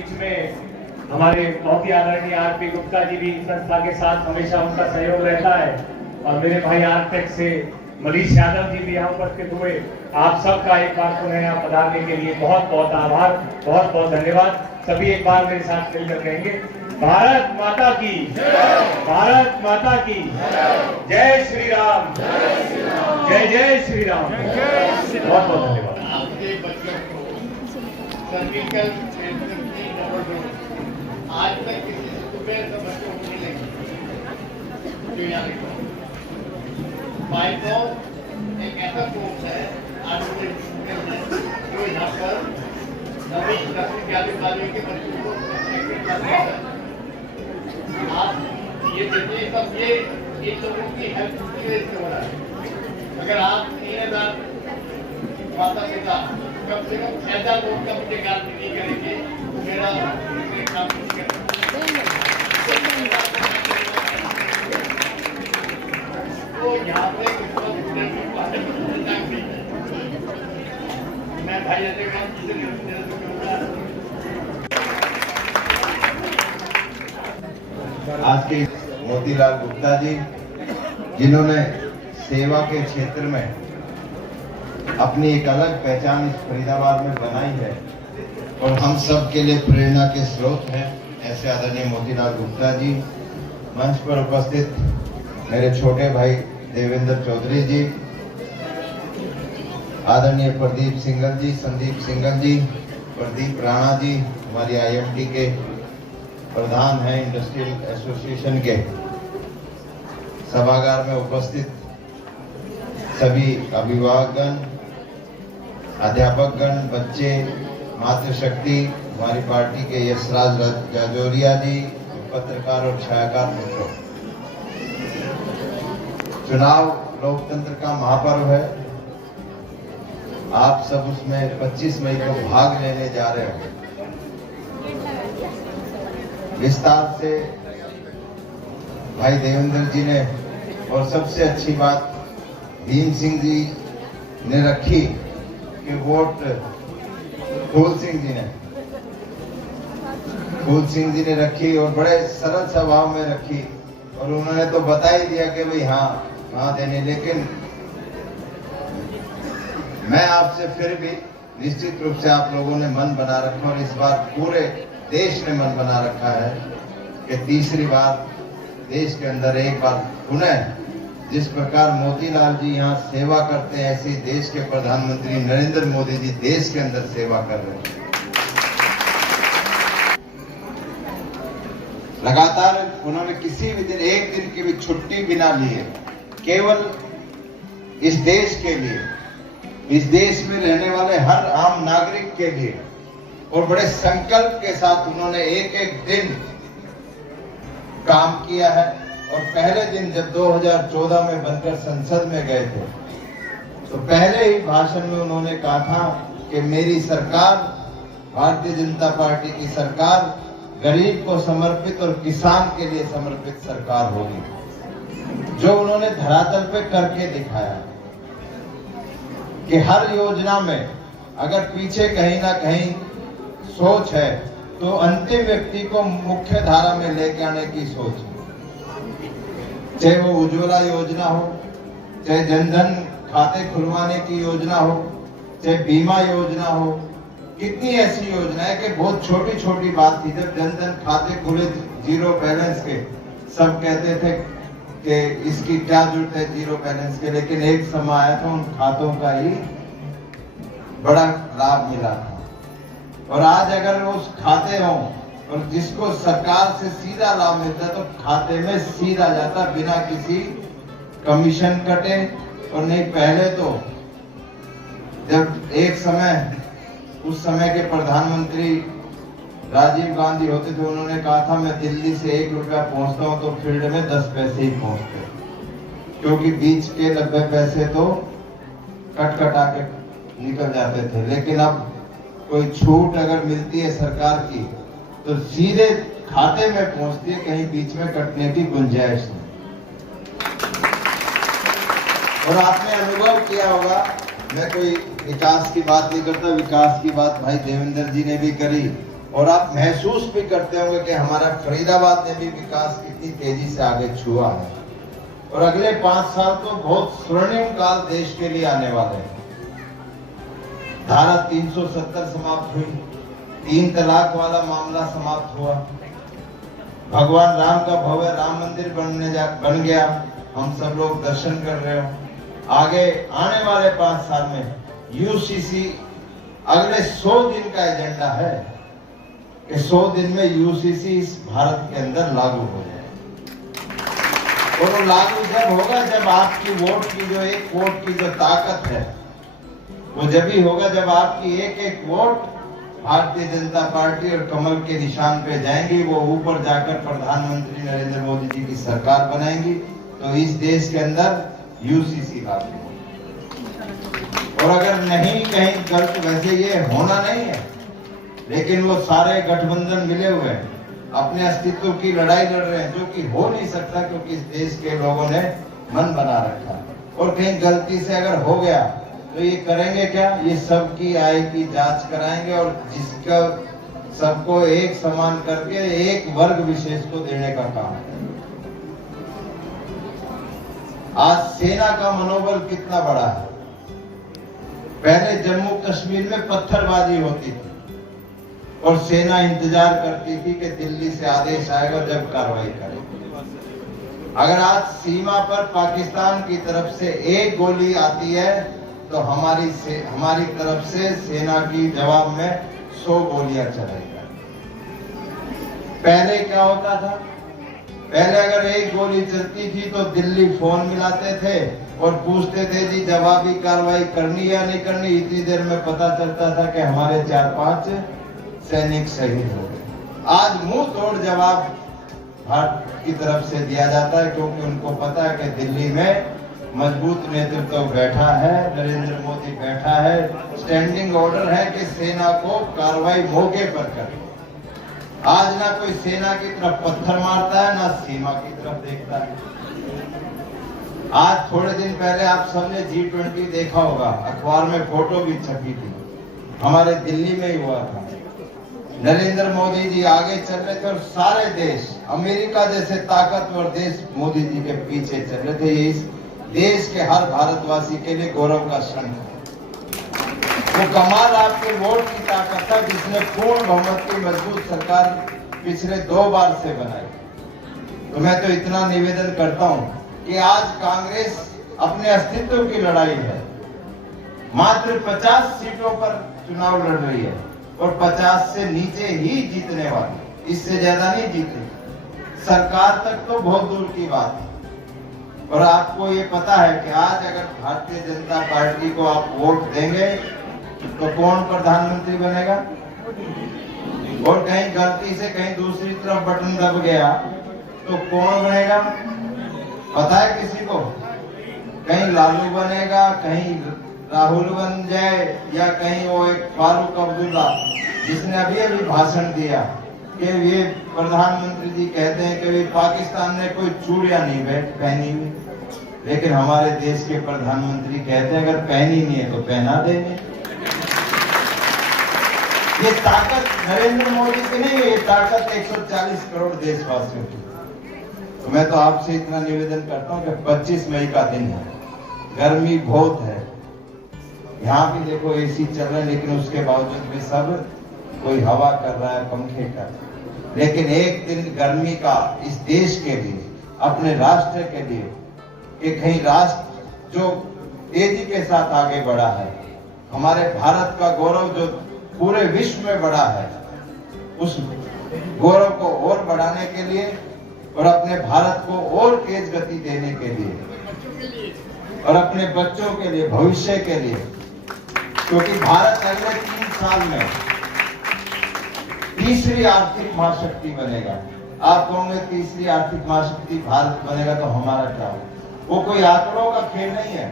बीच में हमारे बहुत ही आदरणीय आरपी गुप्ता जी भी संस्था के साथ हमेशा उनका सहयोग रहता है, और मेरे भाई आर्टेक से मनीष यादव जी भी यहाँ उपस्थित हुए। आप सबका एक बार पुनः यहाँ पधारने के लिए बहुत बहुत आभार, बहुत बहुत धन्यवाद। सभी एक बार मेरे साथ मिलकर कहेंगे, भारत माता की, भारत माता की जय श्री राम, जय जय श्री राम। बहुत बहुत धन्यवाद। आपके बच्चों को सर्विकल कैंसर की डबल डोज आज तक किसी सुबह से बच्चों को मिलेगी जो यहाँ लिखा माइक्रोन एक ऐसा कोर्स है जो यहाँ पर नवी नस्ल के वालों के बच्चों को करता है। आप ये देखिए सब ये लोगों की हेल्थ की वजह से हो रहा है। अगर आप 3000 माता पिता कम से कम 6000 लोग का मुझे गारंटी करेंगे तो मेरा काम तो यहाँ पे मैं भाई ऐसे आज के मोतीलाल गुप्ता जी जिन्होंने सेवा के क्षेत्र में अपनी एक अलग पहचान इस फरीदाबाद में बनाई है और हम सब के लिए प्रेरणा के स्रोत हैं, ऐसे आदरणीय मोतीलाल गुप्ता जी। मंच पर उपस्थित मेरे छोटे भाई देवेंद्र चौधरी जी, आदरणीय प्रदीप सिंगल जी, संदीप सिंगल जी, प्रदीप राणा जी, हमारी IMT के प्रधान हैं इंडस्ट्रियल एसोसिएशन के, सभागार में उपस्थित सभी अभिभावकगण, अध्यापकगण, बच्चे, मातृशक्ति, हमारी पार्टी के यशराज जाजोरिया जी, पत्रकार और छायाकार मित्रों। चुनाव लोकतंत्र का महापर्व है। आप सब उसमें 25 मई को भाग लेने जा रहे हो। विस्तार से भाई देवेंद्र जी ने, और सबसे अच्छी बात भीम सिंह जी ने रखी कि वोट फूल सिंह जी ने रखी और बड़े सरल स्वभाव में रखी, और उन्होंने तो बता ही दिया कि भाई हाँ देने। लेकिन मैं आपसे फिर भी निश्चित रूप से आप लोगों ने मन बना रखा, और इस बार पूरे देश ने मन बना रखा है कि तीसरी बार देश के अंदर एक बार पुनः जिस प्रकार मोतीलाल जी यहाँ सेवा करते हैं, ऐसी देश के प्रधानमंत्री नरेंद्र मोदी जी देश के अंदर सेवा कर रहे हैं। लगातार उन्होंने किसी भी दिन एक दिन की भी छुट्टी बिना लिए केवल इस देश के लिए, इस देश में रहने वाले हर आम नागरिक के लिए, और बड़े संकल्प के साथ उन्होंने एक एक दिन काम किया है। और पहले दिन जब 2014 में बनकर संसद में गए थे तो पहले ही भाषण में उन्होंने कहा था कि मेरी सरकार, भारतीय जनता पार्टी की सरकार, गरीब को समर्पित और किसान के लिए समर्पित सरकार होगी। जो उन्होंने धरातल पे करके दिखाया कि हर योजना में अगर पीछे कहीं ना कहीं सोच है तो अंतिम व्यक्ति को मुख्य धारा में लेके आने की सोच है। चाहे वो उज्ज्वला योजना हो, चाहे जनधन खाते खुलवाने की योजना हो, चाहे बीमा योजना हो, कितनी ऐसी योजना है कि बहुत छोटी छोटी बात थी। जब जनधन खाते खुले जीरो बैलेंस के, सब कहते थे कि इसकी क्या जरूरत है जीरो बैलेंस के, लेकिन एक समय आया था उन खातों का ही बड़ा लाभ मिला था। और आज अगर उस खाते हों और जिसको सरकार से सीधा लाभ मिलता है तो खाते में सीधा जाता बिना किसी कमीशन कटे। और नहीं, पहले तो जब एक समय उस समय के प्रधानमंत्री राजीव गांधी होते थे, उन्होंने कहा था मैं दिल्ली से 1 रुपया पहुंचता हूं तो फील्ड में 10 पैसे ही पहुंचते, क्योंकि बीच के 90 पैसे तो कटा के निकल जाते थे। लेकिन अब कोई छूट अगर मिलती है सरकार की तो सीधे खाते में पहुंचती है, कहीं बीच में कटने की गुंजाइश नहीं। और आपने अनुभव किया होगा, मैं कोई विकास की बात नहीं करता, विकास की बात भाई देवेंद्र जी ने भी करी, और आप महसूस भी करते होंगे कि हमारा फरीदाबाद ने भी विकास कितनी तेजी से आगे छुआ है। और अगले 5 साल तो बहुत स्वर्णिम काल देश के लिए आने वाले हैं। धारा 370 समाप्त हुई, 3 तलाक वाला मामला समाप्त हुआ, भगवान राम का भव्य राम मंदिर बन गया, हम सब लोग दर्शन कर रहे हो। आगे आने वाले 5 साल में यूसीसी अगले 100 दिन का एजेंडा है कि 100 दिन में यूसीसी इस भारत के अंदर लागू हो जाए। और वो लागू जब होगा जब आपकी वोट की जो एक वोट की जो ताकत है वो जब ही होगा जब आपकी एक एक वोट भारतीय जनता पार्टी और कमल के निशान पे जाएंगी, वो ऊपर जाकर प्रधानमंत्री नरेंद्र मोदी जी की सरकार बनाएंगी, तो इस देश के अंदर यूसीसी लागू होगा। और अगर नहीं कहीं गलत, वैसे ये होना नहीं है, लेकिन वो सारे गठबंधन मिले हुए हैं, अपने अस्तित्व की लड़ाई लड़ रहे हैं, जो कि हो नहीं सकता क्योंकि इस देश के लोगों ने मन बना रखा है। और कहीं गलती से अगर हो गया तो ये करेंगे क्या, ये सबकी आय की जांच कराएंगे और जिसका सबको एक समान करके एक वर्ग विशेष को देने का काम है। आज सेना का मनोबल कितना बड़ा है। पहले जम्मू कश्मीर में पत्थरबाजी होती थी और सेना इंतजार करती थी कि दिल्ली से आदेश आएगा जब कार्रवाई करेगी। अगर आज सीमा पर पाकिस्तान की तरफ से एक गोली आती है तो हमारी तरफ से सेना की जवाब में 100 गोलियां चलाई जाती। पहले क्या होता था, पहले अगर एक गोली चलती थी तो दिल्ली फोन मिलाते थे और पूछते थे जी जवाबी कार्रवाई करनी या नहीं करनी। इतनी देर में पता चलता था कि हमारे 4-5 सैनिक शहीद हो गए। आज मुंह तोड़ जवाब भारत की तरफ से दिया जाता है क्योंकि उनको पता है कि दिल्ली में मजबूत नेतृत्व बैठा है, नरेंद्र मोदी बैठा है, स्टैंडिंग ऑर्डर है कि सेना को कार्रवाई मौके पर करे। आज ना कोई सेना की तरफ पत्थर मारता है ना सीमा की तरफ देखता है। आज थोड़े दिन पहले आप सबने G20 देखा होगा, अखबार में फोटो भी छपी थी, हमारे दिल्ली में ही हुआ था। नरेंद्र मोदी जी आगे चल रहे थे और सारे देश, अमेरिका जैसे ताकतवर देश मोदी जी के पीछे चल रहे थे। ये इस देश के हर भारतवासी के लिए गौरव का क्षण है। वो कमाल आपके वोट की ताकत है जिसने पूर्ण बहुमत की मजबूत सरकार पिछले 2 बार से बनाई। तो मैं तो इतना निवेदन करता हूं कि आज कांग्रेस अपने अस्तित्व की लड़ाई है, मात्र 50 सीटों पर चुनाव लड़ रही है और 50 से नीचे ही जीतने वाली, इससे ज्यादा नहीं जीते। सरकार तक तो बहुत दूर की बात है। और आपको ये पता है कि आज अगर भारतीय जनता पार्टी को आप वोट देंगे तो कौन प्रधानमंत्री बनेगा, और कहीं गलती से कहीं दूसरी तरफ बटन दब गया तो कौन बनेगा, पता है किसी को? कहीं लालू बनेगा, कहीं राहुल बन जाए, या कहीं वो एक फारूक अब्दुल्ला जिसने अभी भाषण दिया कि ये प्रधानमंत्री जी कहते हैं कि पाकिस्तान ने कोई चूड़ियां नहीं पहनी हुई, लेकिन हमारे देश के प्रधानमंत्री कहते हैं अगर पहनी नहीं है तो पहना देंगे। ये ताकत नरेंद्र मोदी की नहीं है, ये ताकत 140 करोड़ देशवासियों की। तो मैं तो आपसे इतना निवेदन करता हूँ कि 25 मई का दिन है, गर्मी बहुत है, यहाँ भी देखो एसी चल रहे हैं, लेकिन उसके बावजूद भी सब कोई हवा कर रहा है, पंखे कर रहा है। लेकिन एक दिन गर्मी का इस देश के लिए, अपने राष्ट्र के लिए, कि कहीं राष्ट्र जो तेजी के साथ आगे बढ़ा है, हमारे भारत का गौरव जो पूरे विश्व में बढ़ा है, उस गौरव को और बढ़ाने के लिए और अपने भारत को और तेज गति देने के लिए और अपने बच्चों के लिए, भविष्य के लिए, क्योंकि भारत अगले 3 साल में तीसरी आर्थिक महाशक्ति बनेगा। आप कहोगे तीसरी आर्थिक महाशक्ति भारत बनेगा तो हमारा क्या होगा? वो कोई आंकड़ों का खेल नहीं है।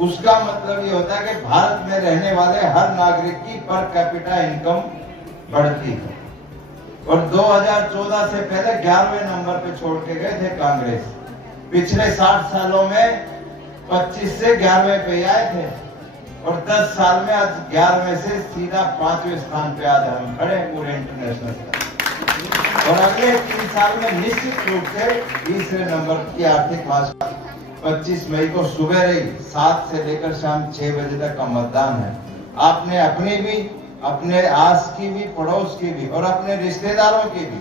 उसका मतलब ये होता है कि भारत में रहने वाले हर नागरिक की पर कैपिटा इनकम बढ़ती है। और 2014 से पहले 11वें नंबर पे छोड़ के गए थे कांग्रेस। पिछले 60 सालों में 25 से 11वें पे आए थे। और 10 साल में आज 11वें से सीधा 5वें स्थान पे आज हम खड़े हैं पूरे इंटरनेशनल स्तर। और अगले 3 साल में निश्चित रूप से तीसरे नंबर की आर्थिक भाषा 25 मई को सुबह 7 से लेकर शाम 6 बजे तक का मतदान है। आपने अपनी भी, अपने आस की भी, पड़ोस की भी और अपने रिश्तेदारों की भी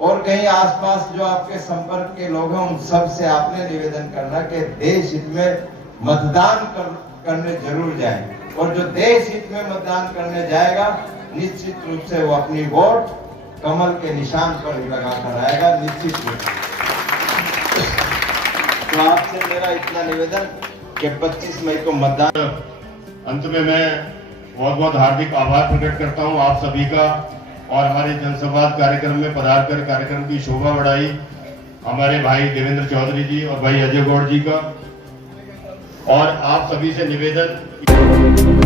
और कहीं आसपास जो आपके संपर्क के लोग हैं उन सब से आपने निवेदन करना कि देश हित में मतदान करने जरूर जाएं। और जो देश हित में मतदान करने जाएगा निश्चित रूप से वो अपनी वोट कमल के निशान पर ही लगाकर आएगा, निश्चित रूप से। तो आपसे मेरा इतना निवेदन कि 25 मई को मतदान। अंत में मैं बहुत बहुत हार्दिक आभार प्रकट करता हूं आप सभी का और हमारे जनसंवाद कार्यक्रम में पधारकर कार्यक्रम की शोभा बढ़ाई हमारे भाई देवेंद्र चौधरी जी और भाई अजय गौड़ जी का। और आप सभी से निवेदन